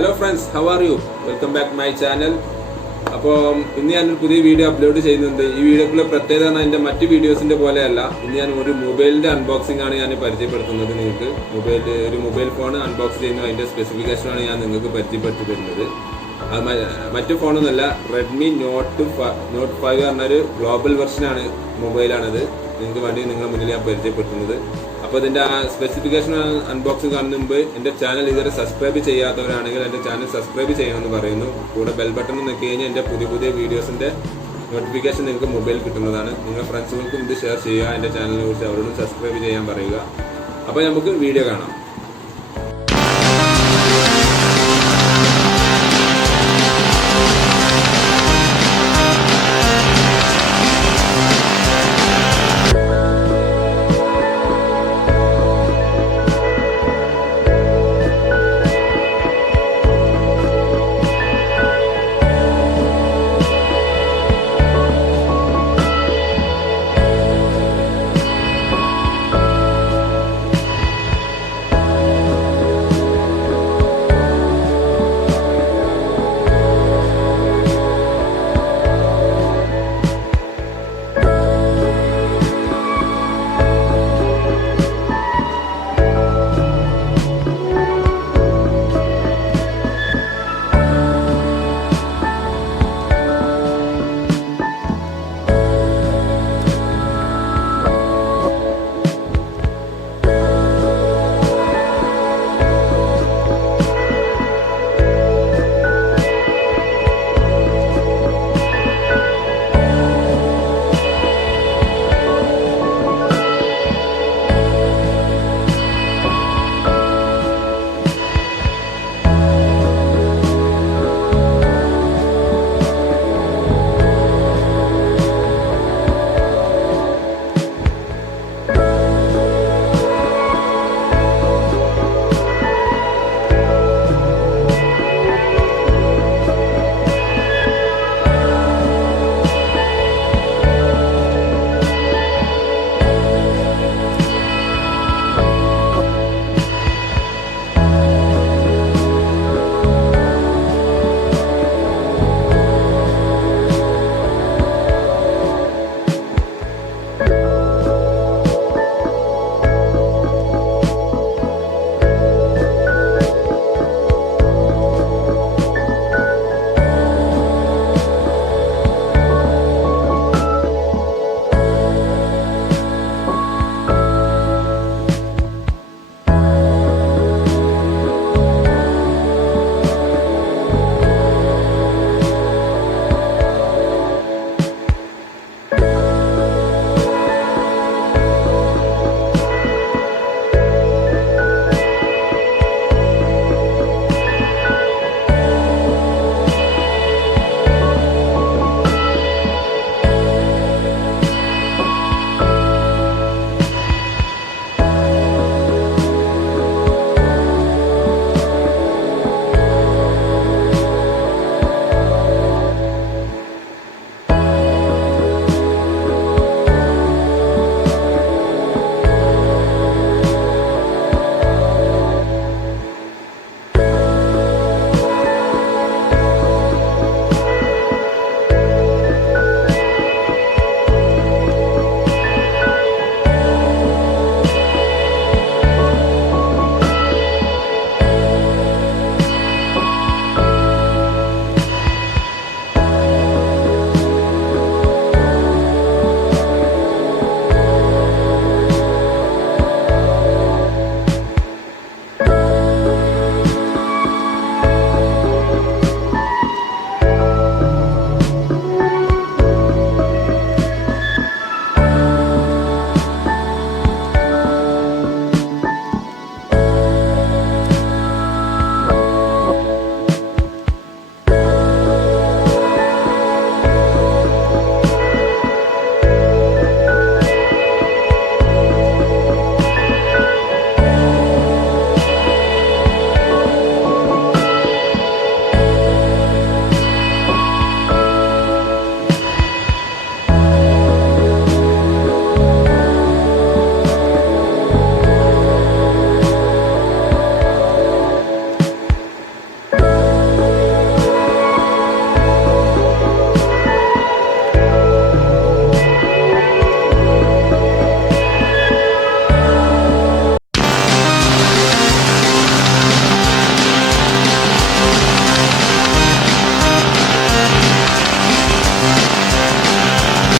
Hello friends, how are you? Welcome back to my channel. അപ്പോൾ ഇന്ന് ഞാനൊരു പുതിയ വീഡിയോ അപ്ലോഡ് ചെയ്യുന്നുണ്ട്. ഈ വീഡിയോക്കുള്ള പ്രത്യേകത എൻ്റെ മറ്റ് വീഡിയോസിൻ്റെ പോലെയല്ല. ഇന്ന് ഞാൻ ഒരു മൊബൈലിൻ്റെ അൺബോക്സിംഗ് ആണ് ഞാൻ പരിചയപ്പെടുത്തുന്നത് നിങ്ങൾക്ക്. ഒരു മൊബൈൽ ഫോൺ അൺബോക്സ് ചെയ്യുന്നു, അതിൻ്റെ സ്പെസിഫിക്കേഷനാണ് ഞാൻ നിങ്ങൾക്ക് പരിചയപ്പെടുത്തി തരുന്നത്. മറ്റു ഫോണൊന്നുമല്ല, റെഡ്മി നോട്ട് 5 പറഞ്ഞൊരു ഗ്ലോബൽ വെർഷനാണ് മൊബൈലാണത്. നിങ്ങൾക്ക് വേണ്ടി നിങ്ങളുടെ മുന്നിൽ ഞാൻ പരിചയപ്പെടുത്തുന്നത്. അപ്പോൾ ഇതിൻ്റെ ആ സ്പെസിഫിക്കേഷൻ അൺബോക്സിംഗ് കാണുന്ന മുമ്പ് എൻ്റെ ചാനൽ ഇതുവരെ സബ്സ്ക്രൈബ് ചെയ്യാത്തവരാണെങ്കിൽ എൻ്റെ ചാനൽ സബ്സ്ക്രൈബ് ചെയ്യണമെന്ന് പറയുന്നു. കൂടെ ബെൽ ബട്ടൺ നോക്കി കഴിഞ്ഞാൽ എൻ്റെ പുതിയ വീഡിയോസിൻ്റെ നോട്ടിഫിക്കേഷൻ നിങ്ങൾക്ക് മൊബൈൽ കിട്ടുന്നതാണ്. നിങ്ങളുടെ ഫ്രണ്ട്സുകൾക്കും ഇത് ഷെയർ ചെയ്യുക, എൻ്റെ ചാനലിനെ കുറിച്ച് അവരോടും സബ്സ്ക്രൈബ് ചെയ്യാൻ പറയുക. അപ്പോൾ നമുക്ക് വീഡിയോ കാണാം.